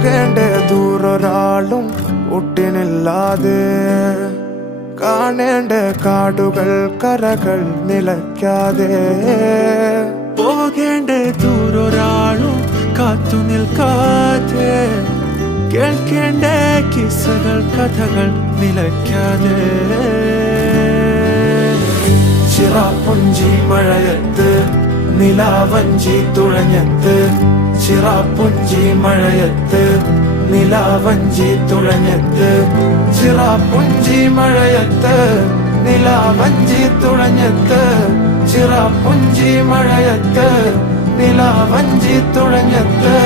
പോകേണ്ട ദൂരൊരാളും ഒട്ടിനില്ലാതെ കാണേണ്ട കാടുകൾ കരകൾ നിലയ്ക്കാതെ പോകേണ്ട ദൂരൊരാളും കാത്തു നിൽക്കാതെ കേൾക്കേണ്ട കിസ്സകൾ കഥകൾ നിലയ്ക്കാതെ ചിറാപ്പുഞ്ചി മഴയത്ത് നിലാവഞ്ചി തുഴഞ്ഞത്ത് ചിറാപ്പുഞ്ചി മഴയത്ത് നിലാവഞ്ചി തുഴഞ്ഞത്ത് ചിറാപ്പുഞ്ചി മഴയത്ത് നിലാവഞ്ചി തുഴഞ്ഞത്ത് ചിറാപ്പുഞ്ചി മഴയത്ത് നിലാവഞ്ചി തുഴഞ്ഞത്ത്